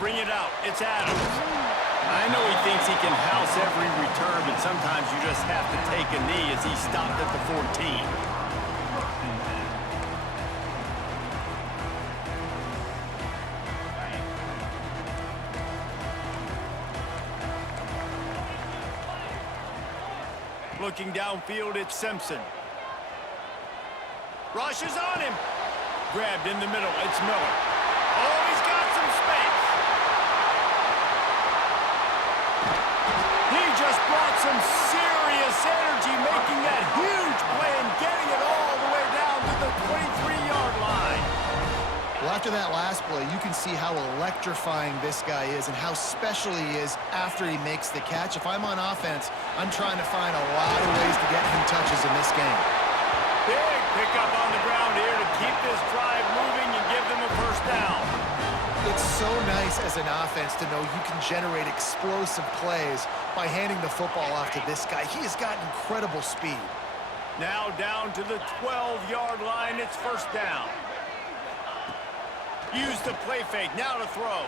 bring it out. It's Adams. I know he thinks he can house every return, but sometimes you just have to take a knee as he stopped at the 14. Looking downfield, it's Simpson. Rushes on him. Grabbed in the middle, it's Miller. Oh, he's got some space. He just brought some serious energy, making that huge play and getting it all the way down to the 23-yard line. Well, after that last play, you can see how electrifying this guy is and how special he is after he makes the catch. If I'm on offense, I'm trying to find a lot of ways to get him touches in this game. Big pickup on the ground here to keep this drive moving and give them a first down. It's so nice as an offense to know you can generate explosive plays by handing the football off to this guy. He has got incredible speed. Now down to the 12-yard line, it's first down. Use the play fake, now to throw.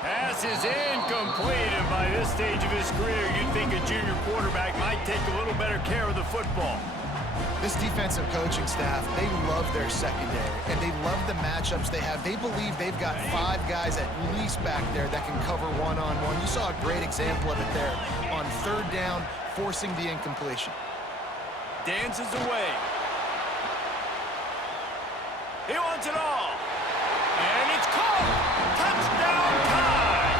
Pass is incomplete, and by this stage of his career, you'd think a junior quarterback might take a little better care of the football. This defensive coaching staff, they love their secondary, and they love the matchups they have. They believe they've got 5 guys at least back there that can cover one-on-one. You saw a great example of it there on third down, forcing the incompletion. Dances away. He wants it all. And it's caught. Touchdown time.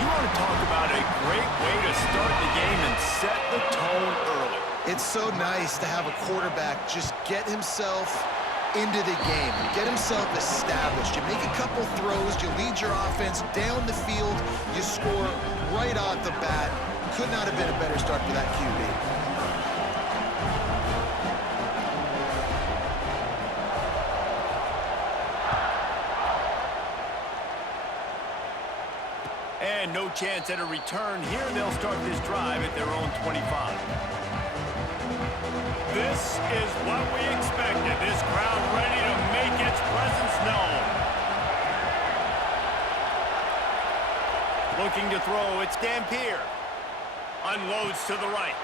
You want to talk about a great way to start the game and set the tone early. It's so nice to have a quarterback just get himself into the game, get himself established. You make a couple throws, you lead your offense down the field, you score right off the bat. Could not have been a better start for that QB. And no chance at a return here. They'll start this drive at their own 25. This is what we expected. This crowd ready to make its presence known. Looking to throw, it's Dampier. Unloads to the right.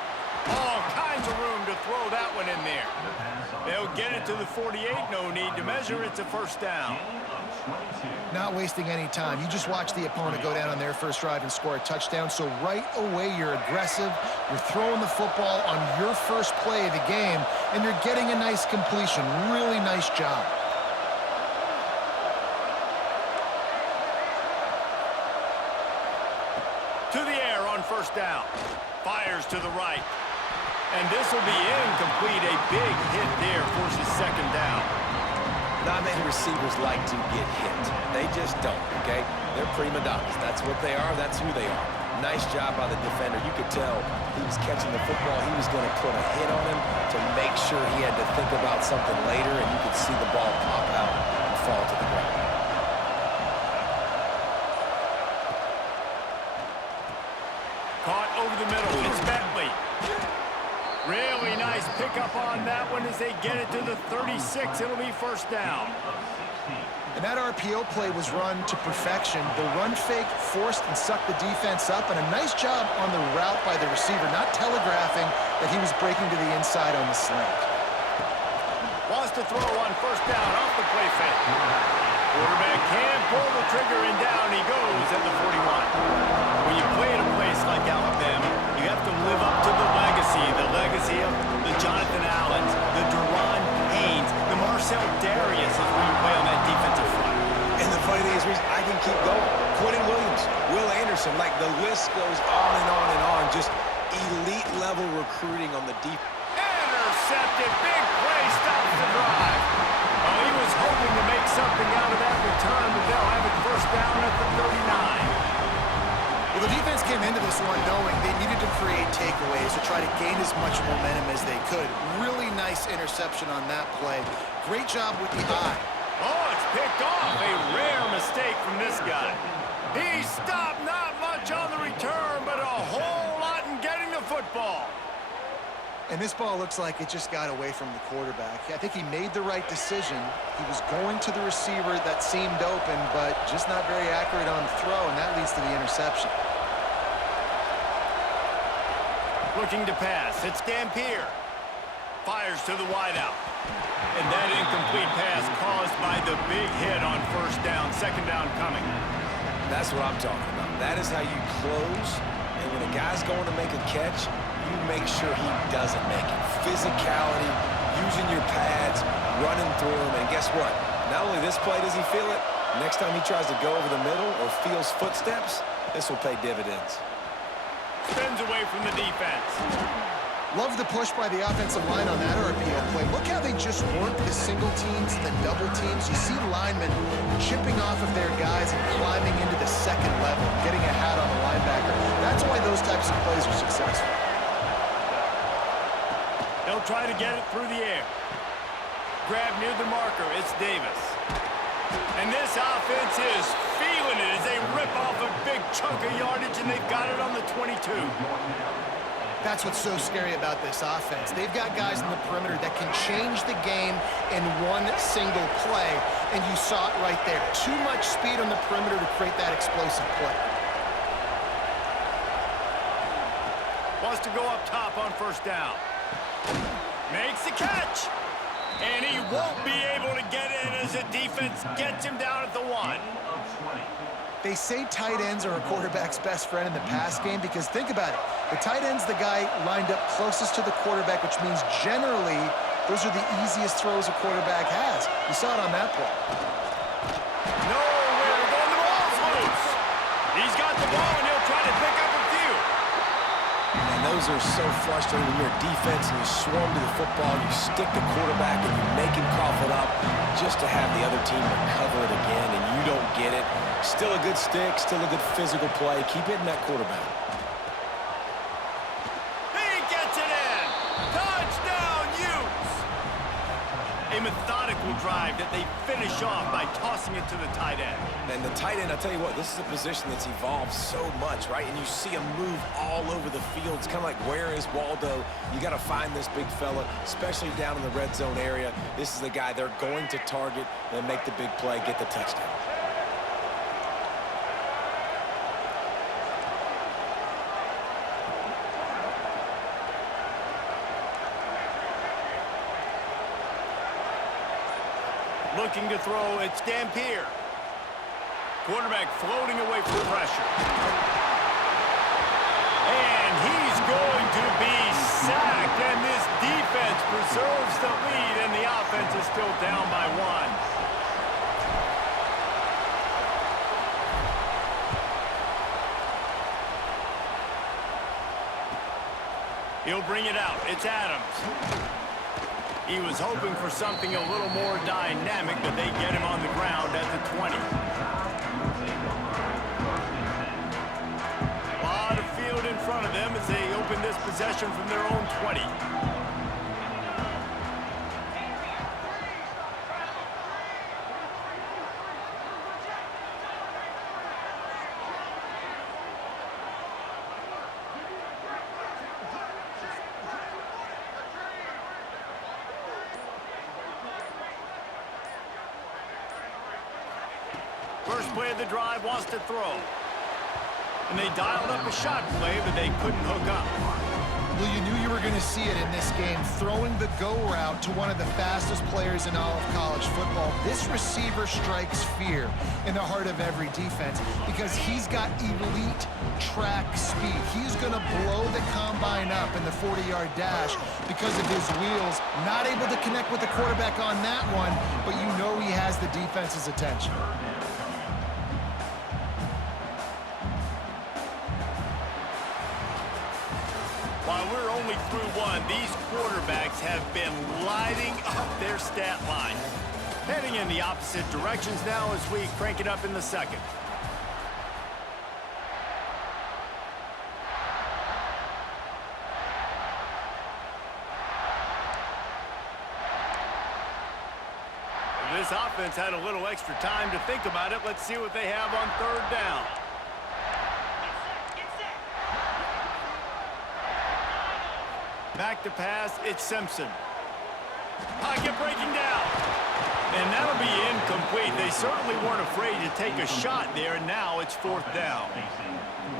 All kinds of room to throw that one in there. They'll get it to the 48. No need to measure. It's a first down. Not wasting any time. You just watch the opponent go down on their first drive and score a touchdown. So right away, you're aggressive. You're throwing the football on your first play of the game, and you're getting a nice completion. Really nice job. To the air on first down. Fires to the right. And this will be incomplete. A big hit there forces second down. Not many receivers like to get hit. They just don't, okay? They're prima donnas. That's what they are. That's who they are. Nice job by the defender. You could tell he was catching the football. He was going to put a hit on him to make sure he had to think about something later, and you could see the ball pop out and fall to the ground. Caught over the middle. It's Bentley. Really nice pickup on that one as they get it to the 36. It'll be first down. And that RPO play was run to perfection. The run fake forced and sucked the defense up, and a nice job on the route by the receiver, not telegraphing that he was breaking to the inside on the slant. Wants to throw on first down off the play fake. Quarterback can pull the trigger, and down he goes at the 41. When you play at a place like Alabama, you have to live up to the legacy of the Jonathan Allens, the Deron Haynes, the Marcel Darius is when you play on that defensive front. And the funny thing is, Reese, I can keep going. Quentin Williams, Will Anderson, like the list goes on and on and on. Just elite-level recruiting on the deep. Intercepted, big play, stops the drive. Oh, he was hoping to make something out of that return, but they'll have it first down at the 39. Well, the defense came into this one knowing they needed to create takeaways to try to gain as much momentum as they could. Really nice interception on that play. Great job with the eye. Oh, it's picked off. A rare mistake from this guy. He stopped not much on the return, but a whole lot in getting the football. And this ball looks like it just got away from the quarterback. I think he made the right decision. He was going to the receiver that seemed open, but just not very accurate on the throw, and that leads to the interception. Looking to pass. It's Dampier. Fires to the wideout. And that incomplete pass caused by the big hit on first down. Second down coming. That's what I'm talking about. That is how you close. And when a guy's going to make a catch, you make sure he doesn't make it. Physicality, using your pads, running through him. And guess what? Not only this play does he feel it, next time he tries to go over the middle or feels footsteps, this will pay dividends. Spins away from the defense. Love the push by the offensive line on that RPO play. Look how they just work the single teams, the double teams. You see linemen chipping off of their guys and climbing into the second level, getting a hat on the linebacker. That's why those types of plays are successful. They'll try to get it through the air. Grab near the marker. It's Davis. And this offense is feeling it as they rip off a big chunk of yardage, and they've got it on the 22. That's what's so scary about this offense. They've got guys in the perimeter that can change the game in one single play, and you saw it right there. Too much speed on the perimeter to create that explosive play. Wants to go up top on first down. Makes the catch. And he won't be able to get in as the defense gets him down at the 1. They say tight ends are a quarterback's best friend in the pass game because think about it. The tight end's the guy lined up closest to the quarterback, which means generally those are the easiest throws a quarterback has. You saw it on that play. Nowhere to go. The ball's loose. He's got the ball, and he'll try to pick up a few. And those are so frustrating when you're a defense and you swarm to the football, you stick the quarterback, and you make him cough it up just to have the other team recover it again, and you don't get it. Still a good stick, still a good physical play. Keep hitting that quarterback. He gets it in. Touchdown, Utes. A methodical drive that they finish off by tossing it to the tight end. And the tight end, I tell you what, this is a position that's evolved so much, right? And you see him move all over the field. It's kind of like, where is Waldo? You got to find this big fella, especially down in the red zone area. This is the guy they're going to target and make the big play, get the touchdown. Looking to throw, it's Dampier. Quarterback floating away from pressure. And he's going to be sacked, and this defense preserves the lead, and the offense is still down by 1. He'll bring it out. It's Adams. He was hoping for something a little more dynamic, but they get him on the ground at the 20. A lot of field in front of them as they open this possession from their own 20. First play of the drive, wants to throw. And they dialed up a shot play, but they couldn't hook up. Well, you knew you were going to see it in this game, throwing the go route to one of the fastest players in all of college football. This receiver strikes fear in the heart of every defense because he's got elite track speed. He's going to blow the combine up in the 40-yard dash because of his wheels. Not able to connect with the quarterback on that one, but you know he has the defense's attention. While we're only through one, these quarterbacks have been lighting up their stat line. Heading in the opposite directions now as we crank it up in the second. This offense had a little extra time to think about it. Let's see what they have on third down. Back to pass, it's Simpson. Pocket breaking down. And that'll be incomplete. They certainly weren't afraid to take a shot there, and now it's 4th down.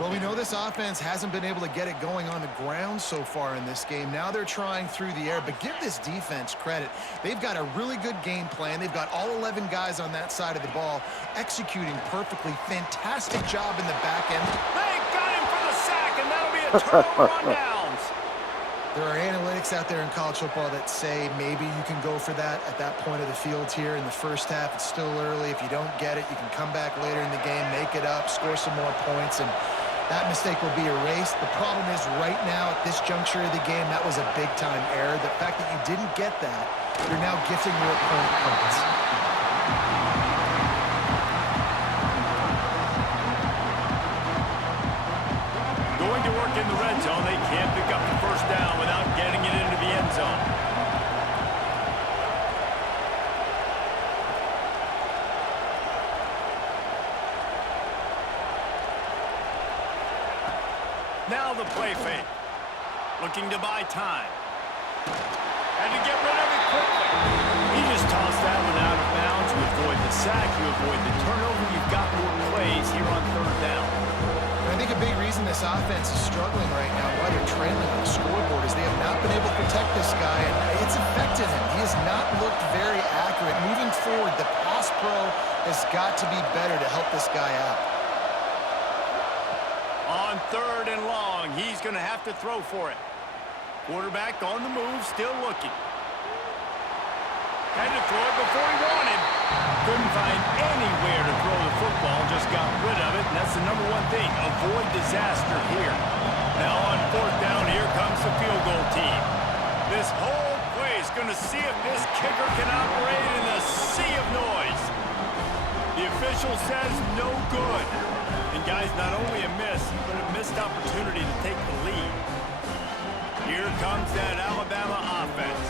Well, we know this offense hasn't been able to get it going on the ground so far in this game. Now they're trying through the air, but give this defense credit. They've got a really good game plan. They've got all 11 guys on that side of the ball executing perfectly. Fantastic job in the back end. They got him for the sack, and that'll be a turnover on downs. There are analytics out there in college football that say maybe you can go for that at that point of the field here in the first half. It's still early. If you don't get it, you can come back later in the game, make it up, score some more points, and that mistake will be erased. The problem is right now at this juncture of the game, that was a big-time error. The fact that you didn't get that, you're now gifting your opponent points. Going to work in the red zone. They can't pick up the first down without getting it into the end zone. Now the play fake. Looking to buy time. Had to get rid of it quickly. He just tossed that one out of bounds. You avoid the sack. You avoid the turnover. You've got more plays here on 3rd down. I think a big reason this offense is struggling right now, why they're trailing on the scoreboard, is they have not been able to protect this guy, and it's affected him. He has not looked very accurate. Moving forward, the pass pro has got to be better to help this guy out. On 3rd and long, he's going to have to throw for it. Quarterback on the move, still looking. Had to throw it before he wanted. Couldn't find anywhere to throw the football, just got rid of it, and that's the number one thing. Avoid disaster here. Now on 4th down, here comes the field goal team. This whole play is going to see if this kicker can operate in a sea of noise. The official says no good. And guys, not only a miss, but a missed opportunity to take the lead. Here comes that Alabama offense.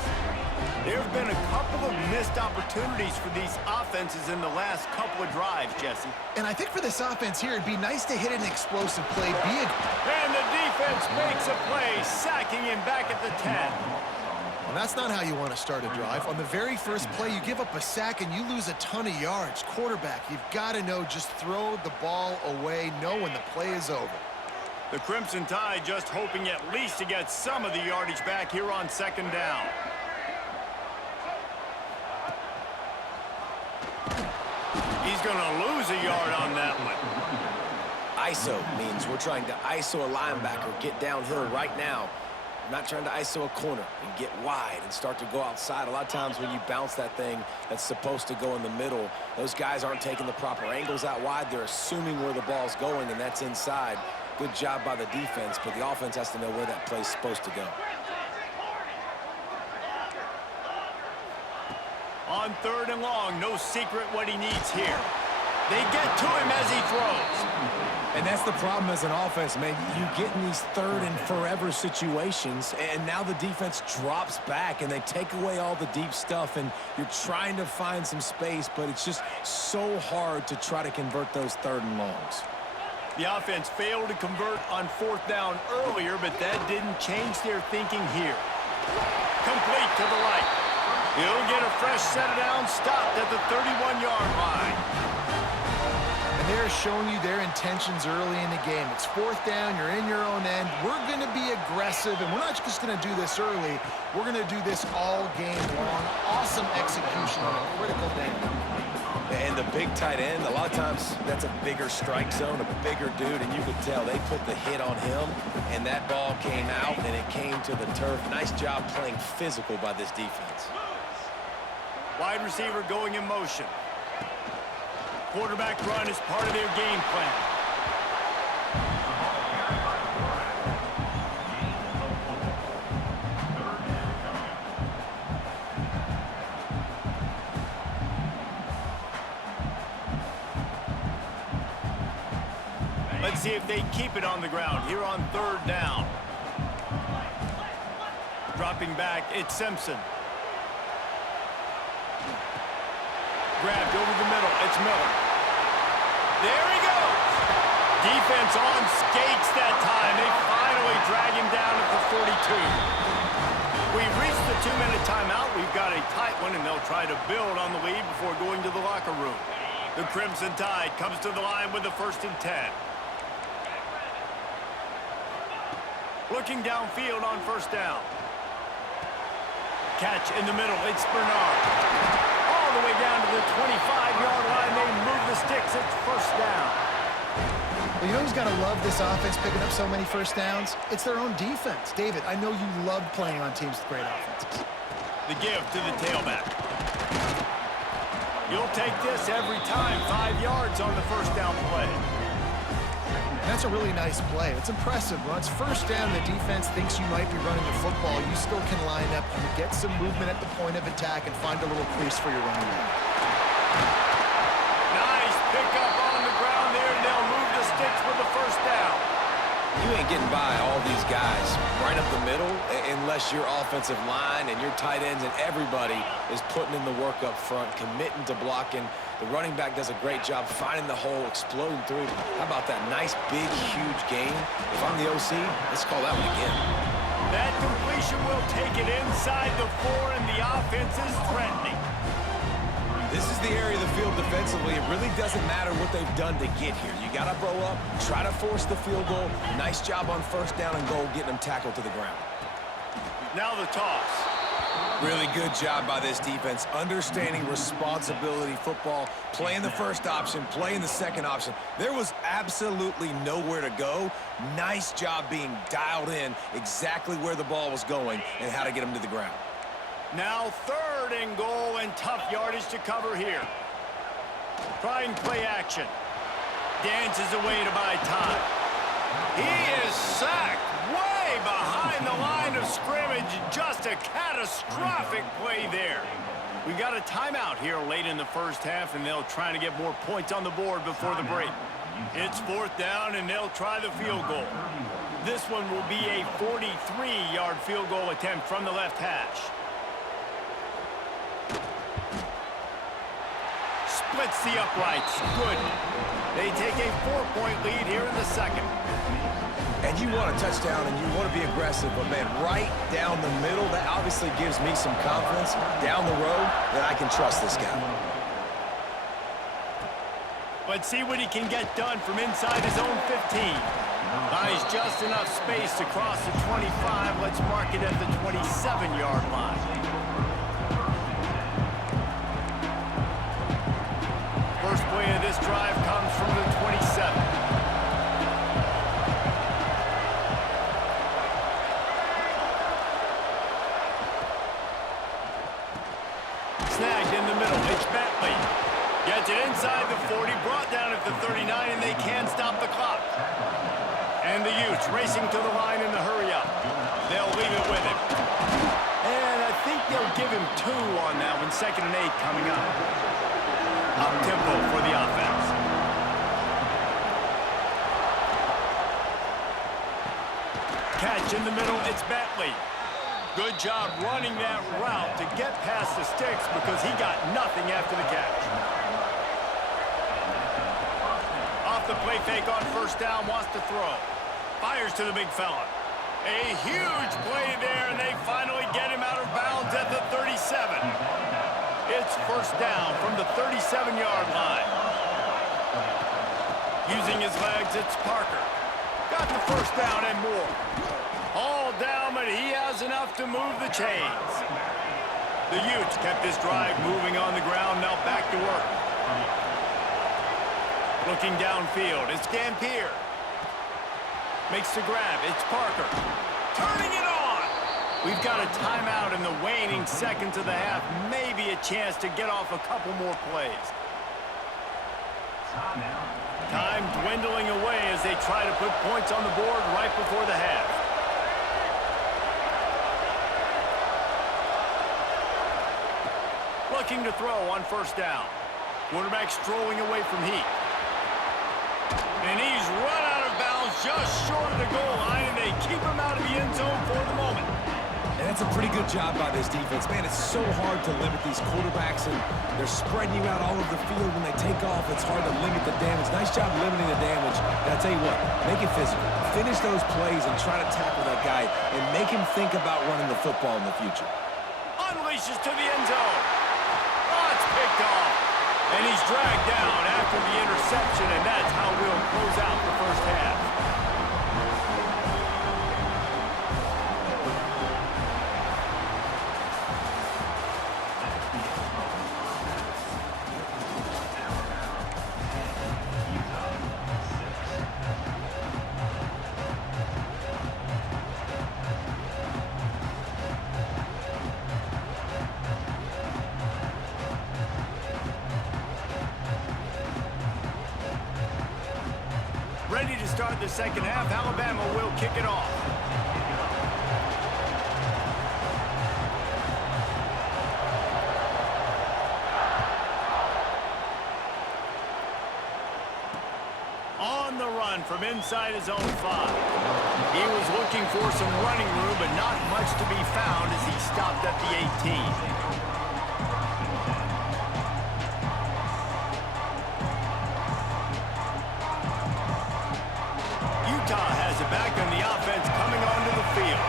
There have been a couple of missed opportunities for these offenses in the last couple of drives, Jesse. And I think for this offense here, it'd be nice to hit an explosive play. And the defense makes a play, sacking him back at the 10. Well, that's not how you want to start a drive. On the very first play, you give up a sack and you lose a ton of yards. Quarterback, you've got to know, just throw the ball away, know when the play is over. The Crimson Tide just hoping at least to get some of the yardage back here on 2nd down. He's going to lose a yard on that one. ISO means we're trying to ISO a linebacker, get downhill right now. We're not trying to ISO a corner and get wide and start to go outside. A lot of times when you bounce that thing that's supposed to go in the middle, those guys aren't taking the proper angles out wide. They're assuming where the ball's going, and that's inside. Good job by the defense, but the offense has to know where that play's supposed to go. On 3rd and long, no secret what he needs here. They get to him as he throws. And that's the problem as an offense, man. You get in these 3rd and forever situations, and now the defense drops back, and they take away all the deep stuff, and you're trying to find some space, but it's just so hard to try to convert those 3rd and longs. The offense failed to convert on 4th down earlier, but that didn't change their thinking here. Complete to the right. He'll get a fresh set of downs, stopped at the 31-yard line. And they're showing you their intentions early in the game. It's 4th down, you're in your own end. We're going to be aggressive, and we're not just going to do this early. We're going to do this all game long. Awesome execution on a critical down. And the big tight end, a lot of times that's a bigger strike zone, a bigger dude, and you could tell they put the hit on him, and that ball came out, and it came to the turf. Nice job playing physical by this defense. Wide receiver going in motion. Quarterback run is part of their game plan. Let's see if they keep it on the ground here on 3rd down. Dropping back, it's Simpson. Grabbed over the middle, it's Miller. There he goes. Defense on skates that time. They finally drag him down at the 42. We've reached the 2-minute timeout. We've got a tight one, and they'll try to build on the lead before going to the locker room. The Crimson Tide comes to the line with the 1st and 10. Looking downfield on 1st down. Catch in the middle. It's Bernard. All the way down to the 25-yard line. They move the sticks. It's 1st down. Well, you know who's got to love this offense picking up so many 1st downs? It's their own defense. David, I know you love playing on teams with great offenses. The give to the tailback. You'll take this every time. 5 yards on the 1st down play. That's a really nice play. It's impressive. When it's 1st down, the defense thinks you might be running the football. You still can line up. You get some movement at the point of attack and find a little crease for your running back. Nice pickup on the ground there, and they'll move the sticks with the 1st down. You ain't getting by all these guys right up the middle unless your offensive line and your tight ends and everybody is putting in the work up front, committing to blocking. The running back does a great job finding the hole, exploding through. How about that nice, big, huge gain? If I'm the OC, let's call that one again. That completion will take it inside the 4, and the offense is threatening. This is the area of the field defensively. It really doesn't matter what they've done to get here. You got to blow up, try to force the field goal. Nice job on 1st down and goal, getting them tackled to the ground. Now the toss. Really good job by this defense, understanding responsibility football, playing the 1st option, playing the 2nd option. There was absolutely nowhere to go. Nice job being dialed in exactly where the ball was going and how to get them to the ground. Now 3rd and goal, and tough yardage to cover here. Trying play action. Dances away to buy time. He is sacked way behind the line of scrimmage. Just a catastrophic play there. We've got a timeout here late in the 1st half, and they'll try to get more points on the board before the break. It's 4th down, and they'll try the field goal. This one will be a 43-yard field goal attempt from the left hash. Splits the uprights. Good. They take a 4-point lead here in the 2nd. And you want a touchdown and you want to be aggressive, but man, right down the middle, that obviously gives me some confidence down the road that I can trust this guy. Let's see what he can get done from inside his own 15. Buys just enough space to cross the 25. Let's mark it at the 27-yard line. First play of this drive comes from the 27. Snagged in the middle. It's Bentley. Gets it inside the 40, brought down at the 39, and they can't stop the clock. And the Utes racing to the line in the hurry-up. They'll leave it with him. And I think they'll give him 2 on that one. 2nd and 8 coming up. Up-tempo for the offense. Catch in the middle. It's Bentley. Good job running that route to get past the sticks because he got nothing after the catch. Off the play fake on 1st down, wants to throw. Fires to the big fella. A huge play there, and they finally get him out of bounds at the 37. It's 1st down from the 37-yard line. Using his legs, it's Parker. Got the 1st down and more. All down, but he has enough to move the chains. The Utes kept this drive moving on the ground, now back to work. Looking downfield, it's Gampier. Makes the grab, it's Parker. Turning it on! We've got a timeout in the waning seconds of the half. Maybe a chance to get off a couple more plays. Time dwindling away as they try to put points on the board right before the half. Looking to throw on 1st down. Quarterback strolling away from Heat. And he's run out of bounds just short of the goal line, and they keep him out of the end zone for the moment. And that's a pretty good job by this defense. Man, it's so hard to limit these quarterbacks, and they're spreading you out all over the field. When they take off, it's hard to limit the damage. Nice job limiting the damage. And I tell you what, make it physical. Finish those plays and try to tackle that guy and make him think about running the football in the future. Unleashes to the end zone. Oh, it's picked off. And he's dragged down after the interception, and that's how we'll close out the first half. Ready to start the second half. Alabama will kick it off. On the run from inside his own 5. He was looking for some running room, but not much to be found as he stopped at the 18. Back on the offense coming onto the field.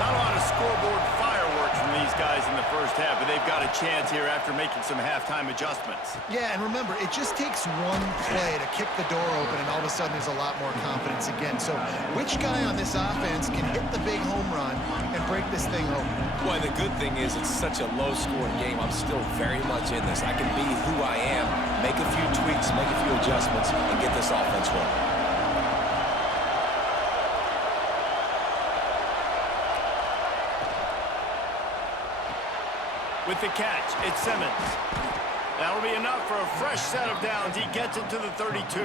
Not a lot of scoreboard fireworks from these guys in the first half, but they've got a chance here after making some halftime adjustments. Yeah, and remember, it just takes one play to kick the door open, and all of a sudden there's a lot more confidence again. So which guy on this offense can hit the big home run and break this thing open? Boy, the good thing is it's such a low-scoring game. I'm still very much in this. I can be who I am, make a few tweaks, make a few adjustments, and get this offense rolling. With the catch, it's Simmons. That'll be enough for a fresh set of downs. He gets it to the 32.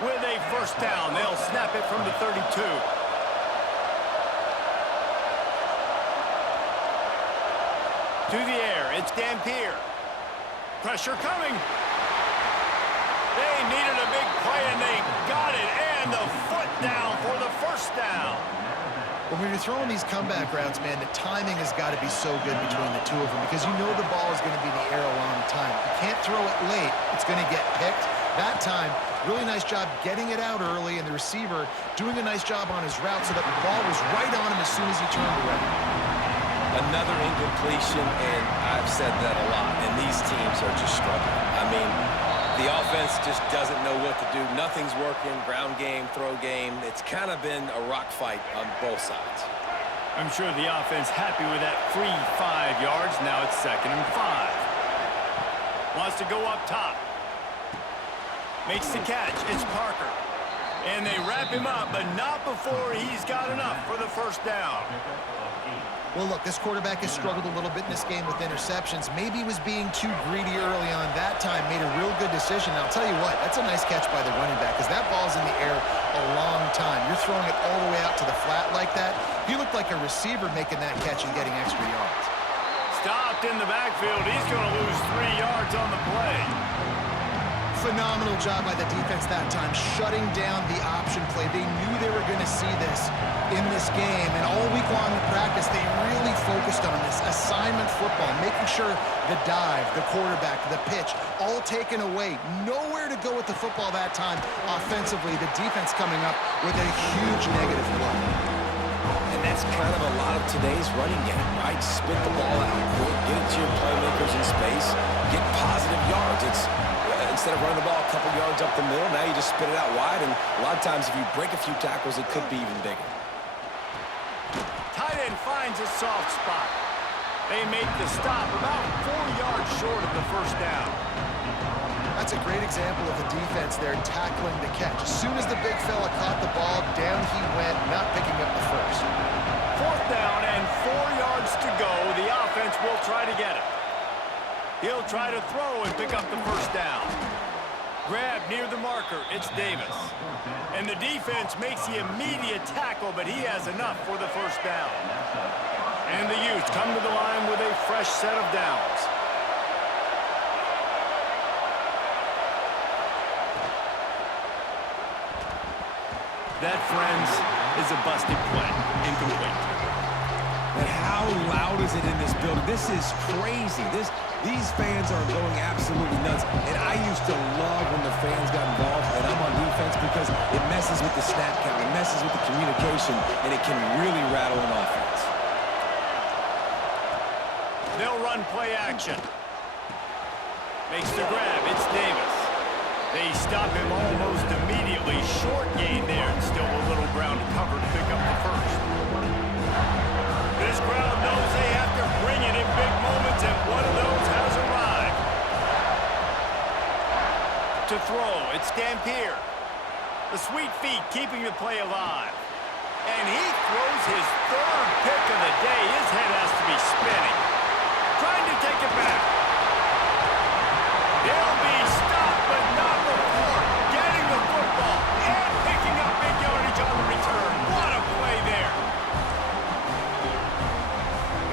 With a first down, they'll snap it from the 32. To the air, it's Dampier. Pressure coming. They needed a big play, and they got it. And the foot down for the first down. When you're throwing these comeback routes, man, the timing has got to be so good between the two of them because you know the ball is going to be in the air a long time. You can't throw it late. It's going to get picked. That time, really nice job getting it out early, and the receiver doing a nice job on his route so that the ball was right on him as soon as he turned away. Another incompletion, and I've said that a lot, and these teams are just struggling. I mean, the offense just doesn't know what to do. Nothing's working. Ground game, throw game. It's kind of been a rock fight on both sides. I'm sure the offense happy with that free 5 yards. Now it's 2nd and 5. Wants to go up top. Makes the catch. It's Parker. And they wrap him up, but not before he's got enough for the first down. Well, look, this quarterback has struggled a little bit in this game with interceptions. Maybe he was being too greedy early on. That time made a real good decision. Now, I'll tell you what, that's a nice catch by the running back because that ball's in the air a long time. You're throwing it all the way out to the flat like that. He looked like a receiver making that catch and getting extra yards. Stopped in the backfield. He's going to lose 3 yards on the play. Phenomenal job by the defense that time, shutting down the option play. They knew they were going to see this in this game, and all week long in practice, they really focused on this assignment football, making sure the dive, the quarterback, the pitch, all taken away. Nowhere to go with the football that time offensively. The defense coming up with a huge negative play. And that's kind of a lot of today's running game, right? Spit the ball out quick, get it to your playmakers in space, get positive yards. It's instead of running the ball a couple yards up the middle, now you just spit it out wide, and a lot of times if you break a few tackles, it could be even bigger. Tight end finds a soft spot. They make the stop about 4 yards short of the first down. That's a great example of the defense there tackling the catch. As soon as the big fella caught the ball, down he went, not picking up the first. 4th down and 4 yards to go. The offense will try to get it. He'll try to throw and pick up the first down. Grab near the marker. It's Davis. And the defense makes the immediate tackle, but he has enough for the first down. And the Utes come to the line with a fresh set of downs. That, friends, is a busted play. Incomplete. And how loud is it in this building? This is crazy. These fans are going absolutely nuts. And I used to love messes with the snap count, it messes with the communication, and it can really rattle an offense. They'll run play action. Makes the grab. It's Davis. They stop him almost immediately. Short gain there, and still a little ground to cover to pick up the first. This crowd knows they have to bring it in big moments, and one of those has arrived. To throw, it's Dampier. The sweet feet keeping the play alive. And he throws his third pick of the day. His head has to be spinning. Trying to take it back. He'll be stopped, but not before getting the football and picking up big yardage on the return. What a play there.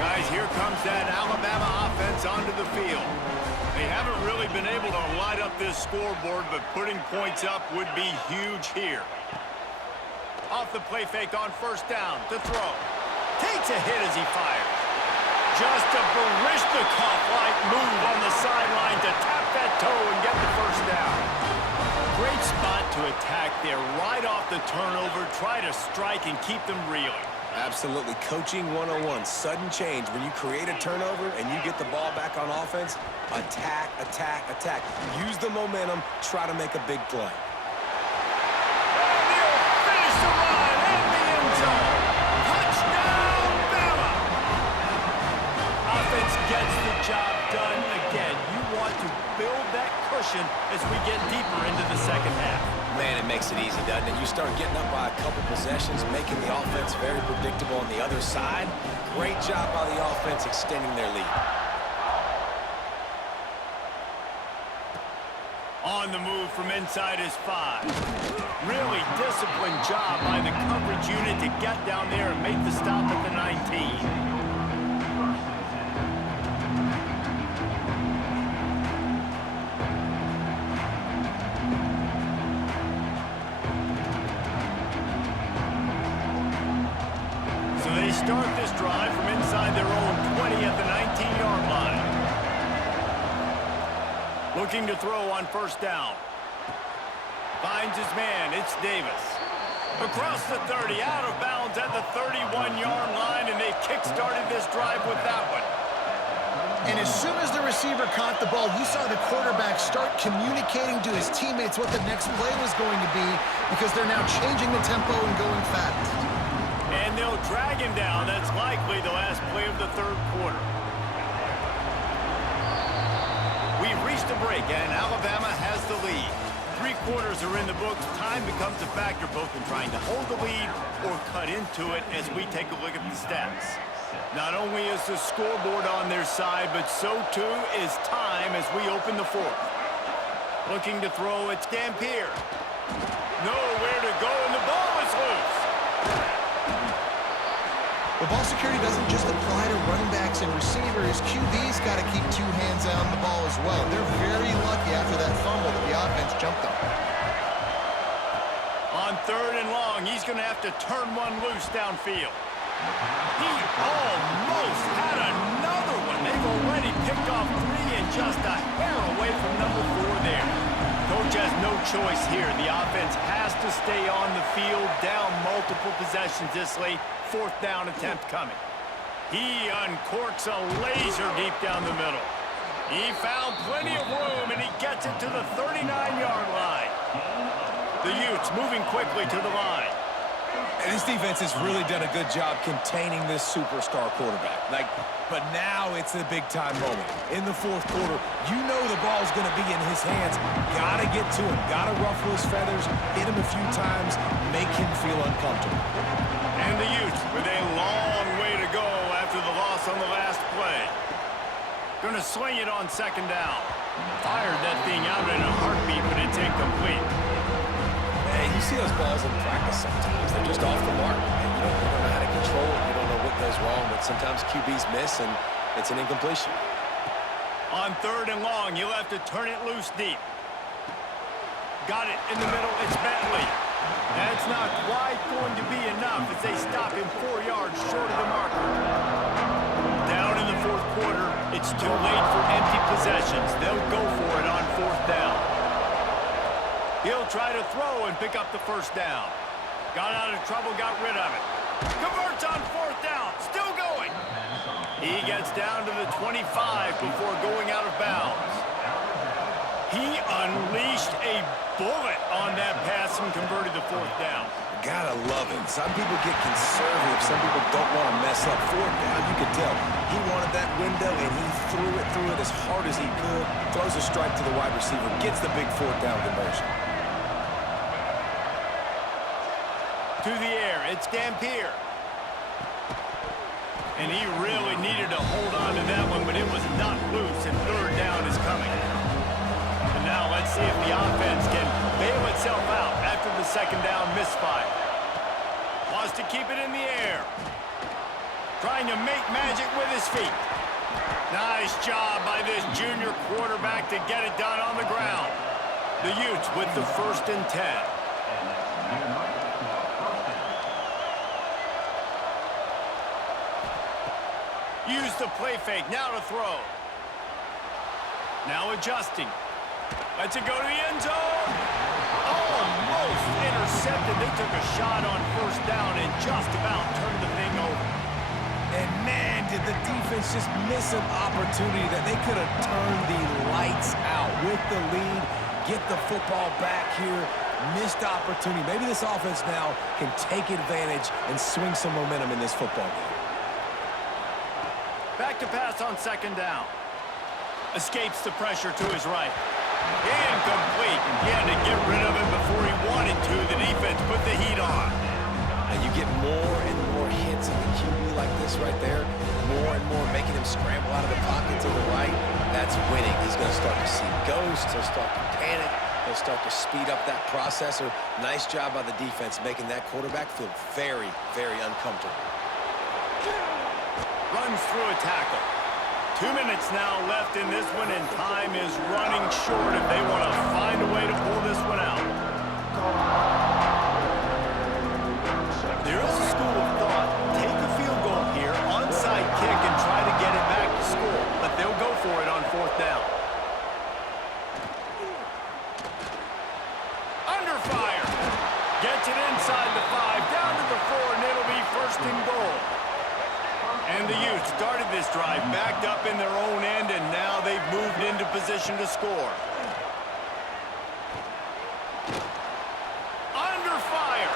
Guys, here comes that Alabama offense onto the field. They haven't really been able to light up this scoreboard, but putting points up would be huge here. Off the play fake on first down to throw. Takes a hit as he fires. Just a Barishnikov-like move on the sideline to tap that toe and get the first down. Great spot to attack there right off the turnover. Try to strike and keep them reeling. Absolutely. Coaching 101. Sudden change. When you create a turnover and you get the ball back on offense, attack, attack, attack. Use the momentum. Try to make a big play. And he'll finish the run in the end zone. Touchdown, Bama! Offense gets the job done again. You want to build that cushion as we get deeper into the second half. Man, it makes it easy, doesn't it? You start getting up by a couple possessions, making the offense very predictable on the other side. Great job by the offense extending their lead. On the move from inside his 5. Really disciplined job by the coverage unit to get down there and make the stop at the 19. Start this drive from inside their own 20 at the 19-yard line. Looking to throw on first down. Finds his man. It's Davis. Across the 30, out of bounds at the 31-yard line, and they kick-started this drive with that one. And as soon as the receiver caught the ball, you saw the quarterback start communicating to his teammates what the next play was going to be, because they're now changing the tempo and going fast. And they'll drag him down. That's likely the last play of the third quarter. We've reached a break, and Alabama has the lead. 3 quarters are in the books. Time becomes a factor both in trying to hold the lead or cut into it as we take a look at the stats. Not only is the scoreboard on their side, but so too is time as we open the fourth. Looking to throw, it's Dampier. Nowhere to go, and the ball is loose. Well, ball security doesn't just apply to running backs and receivers. QB's got to keep 2 hands on the ball as well. They're very lucky after that fumble that the offense jumped them. On third and long, he's going to have to turn one loose downfield. He almost had another one. They've already picked off 3 and just a hair away from number 4 there. Coach has no choice here. The offense has to stay on the field, down multiple possessions this late. 4th down attempt coming. He uncorks a laser deep down the middle. He found plenty of room, and he gets it to the 39-yard line. The Utes moving quickly to the line. And this defense has really done a good job containing this superstar quarterback. But now it's a big-time moment. In the 4th quarter, you know the ball's going to be in his hands. Got to get to him. Got to ruffle his feathers, hit him a few times, make him feel uncomfortable. And the Utes with a long way to go after the loss on the last play. Gonna swing it on 2nd down. Fired that thing out in a heartbeat, but it's incomplete. Hey, you see those balls in practice sometimes. They're just off the mark. And you don't know how to control it. You don't know what goes wrong, but sometimes QBs miss, and it's an incompletion. On 3rd and long, you'll have to turn it loose deep. Got it in the middle. It's Bentley. That's not quite going to be enough as they stop him 4 yards short of the marker. Down in the 4th quarter, it's too late for empty possessions. They'll go for it on 4th down. He'll try to throw and pick up the first down. Got out of trouble, got rid of it. Converts on fourth down, still going. He gets down to the 25 before going out of bounds. He unleashed a bullet on that pass and converted the fourth down. Gotta love it. Some people get conservative. Some people don't want to mess up fourth down. You can tell he wanted that window, and he threw it as hard as he could. Throws a strike to the wide receiver, gets the big fourth down conversion. To the air, it's Dampier. And he really needed to hold on to that one, but it was not loose, and third down is coming. And now let's see if the offense can bail itself out after the second down misfire. Wants to keep it in the air. Trying to make magic with his feet. Nice job by this junior quarterback to get it done on the ground. The Utes with the 1st and 10. Use the play fake, now to throw. Now adjusting. Lets it go to the end zone. Almost intercepted. They took a shot on first down and just about turned the thing over. And man, did the defense just miss an opportunity that they could have turned the lights out with the lead, get the football back here. Missed opportunity. Maybe this offense now can take advantage and swing some momentum in this football game. Back to pass on second down. Escapes the pressure to his right. Incomplete. He had to get rid of it before he wanted to. The defense put the heat on. And you get more and more hits in the QB like this right there. More and more making him scramble out of the pocket to the right. That's winning. He's going to start to see ghosts. He'll start to panic. He'll start to speed up that processor. Nice job by the defense making that quarterback feel very, very uncomfortable. Runs through a tackle. 2 minutes now left in this one, and time is running short if they want to find a way to pull this one out. There is a school of thought. Take a field goal here, onside kick, and try to get it back to score. But they'll go for it on fourth down. Under fire. Gets it inside the 5, down to the 4, and it'll be 1st and goal. And the Utes started this drive backed up in their own end, and now they've moved into position to score. Under fire.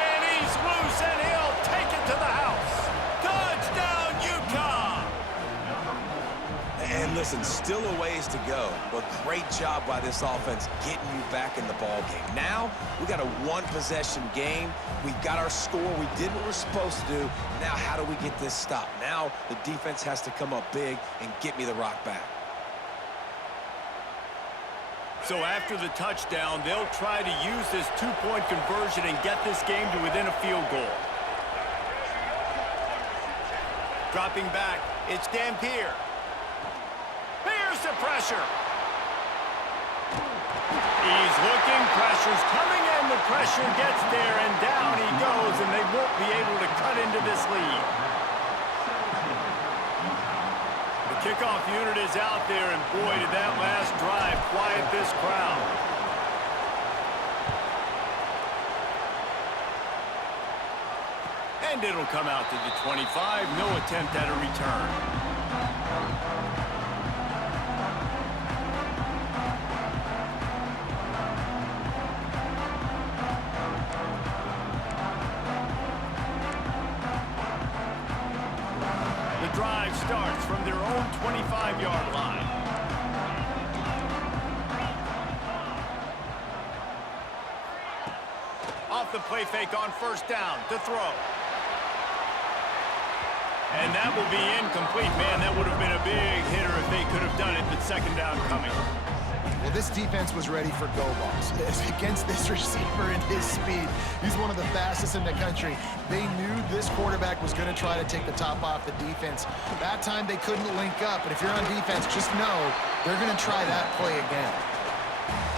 And he's loose, and he'll take it to the house. Touchdown, Utah! And listen, still a ways to go, but great job by this offense getting you back in the ball game. Now, we got a one-possession game. We got our score. We did what we're supposed to do. Now, how do we get this stopped? Now, the defense has to come up big and get me the rock back. So after the touchdown, they'll try to use this two-point conversion and get this game to within a field goal. Dropping back, it's Dampier. Here's the pressure. He's looking, pressure's coming in, the pressure gets there, and down he goes, and they won't be able to cut into this lead. The kickoff unit is out there, and boy, did that last drive quiet this crowd. And it'll come out to the 25, no attempt at a return. Drive starts from their own 25-yard line. Off the play fake on first down to throw. And that will be incomplete. Man, that would have been a big hitter if they could have done it, but second down coming. Well, this defense was ready for go balls. Against this receiver and his speed, he's one of the fastest in the country. They knew this quarterback was going to try to take the top off the defense. That time they couldn't link up, but if you're on defense, just know they're going to try that play again.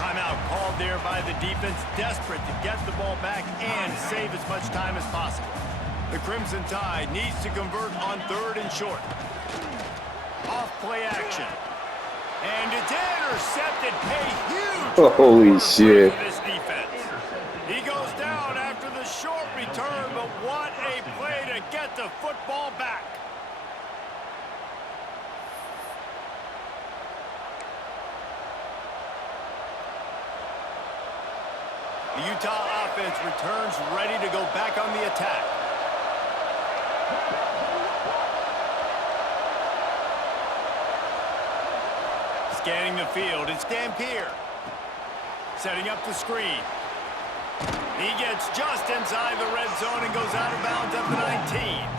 Timeout called there by the defense, desperate to get the ball back and save as much time as possible. The Crimson Tide needs to convert on 3rd and short. Off play action. And it's intercepted. Hey, huge. Holy shit. This football back. The Utah offense returns ready to go back on the attack. Scanning the field, it's Dampier. Setting up the screen. He gets just inside the red zone and goes out of bounds at the 19.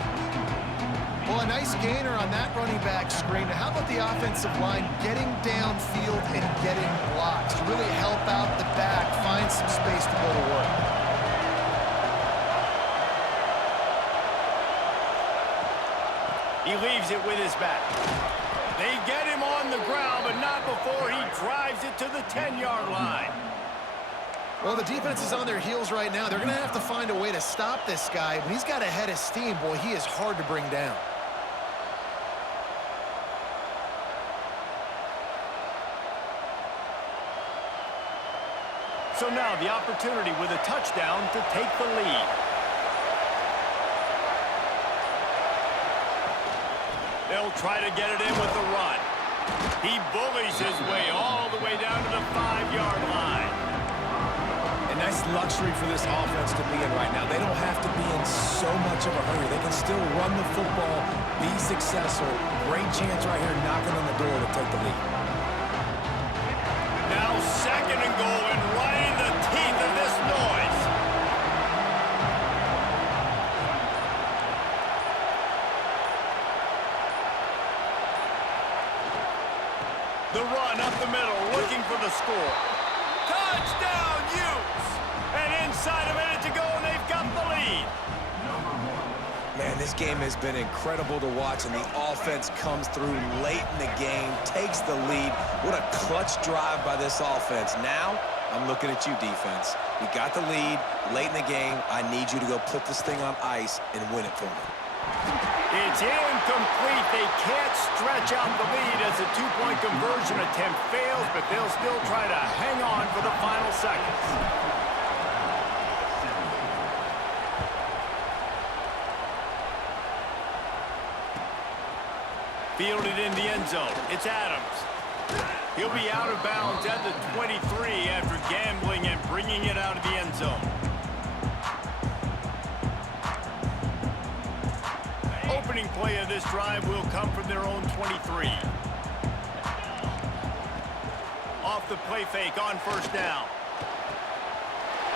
Well, a nice gainer on that running back screen. Now, how about the offensive line getting downfield and getting blocks to really help out the back, find some space to go to work? He leaves it with his back. They get him on the ground, but not before he drives it to the 10-yard line. Well, the defense is on their heels right now. They're going to have to find a way to stop this guy. When he's got a head of steam, boy, he is hard to bring down. So now the opportunity with a touchdown to take the lead. They'll try to get it in with the run. He bullies his way all the way down to the 5-yard line. A nice luxury for this offense to be in right now. They don't have to be in so much of a hurry. They can still run the football, be successful. Great chance right here knocking on the door to take the lead. Now 2nd and goal and right in the teeth of this noise. The run up the middle, looking for the score. Touchdown, Utes! And inside a minute to go, and they've got the lead. Man, this game has been incredible to watch, and the offense comes through late in the game, takes the lead. What a clutch drive by this offense. Now, I'm looking at you, defense. We got the lead late in the game. I need you to go put this thing on ice and win it for me. It's incomplete. They can't stretch out the lead as a 2-point conversion attempt fails, but they'll still try to hang on for the final seconds. Fielded in the end zone. It's Adams. He'll be out of bounds at the 23 after gambling and bringing it out of the end zone. Opening play of this drive will come from their own 23. Off the play fake on 1st down.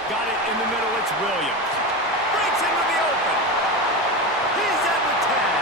Got it in the middle. It's Williams. Breaks into the open. He's at the 10.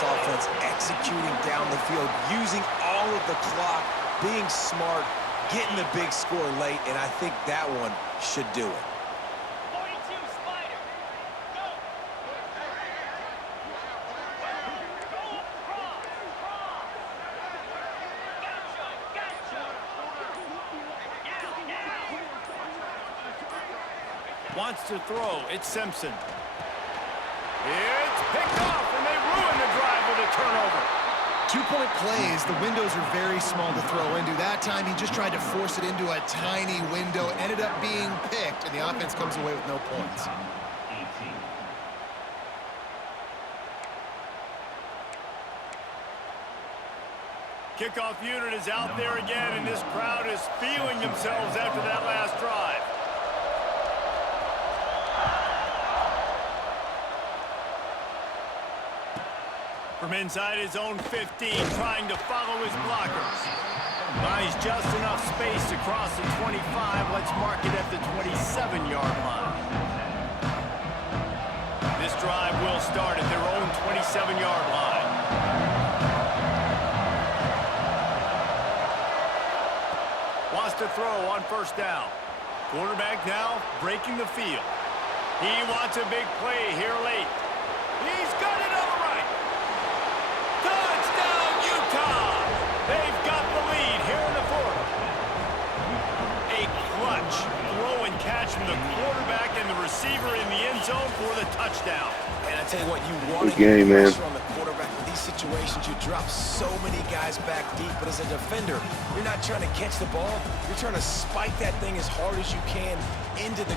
Offense executing down the field, using all of the clock, being smart, getting the big score late, and I think that one should do it. 42 Spider. Go. Gotcha. Wants to throw. It's Simpson. It's picked off, and they ruin the drive with a turnover. 2-point plays, the windows are very small to throw into. That time, he just tried to force it into a tiny window, ended up being picked, and the offense comes away with no points. Kickoff unit is out there again, and this crowd is feeling themselves after that last drive. From inside his own 15, trying to follow his blockers. Buys just enough space to cross the 25. Let's mark it at the 27-yard line. This drive will start at their own 27-yard line. Wants to throw on 1st down. Quarterback now breaking the field. He wants a big play here late. He's got it on the right. Touchdown, Utah! They've got the lead here in the 4th. A clutch throw and catch from the quarterback and the receiver in the end zone for the touchdown. And I tell you what, you want to Good game, get man. pressure on the quarterback. With these situations, you drop so many guys back deep. But as a defender, you're not trying to catch the ball. You're trying to spike that thing as hard as you can into the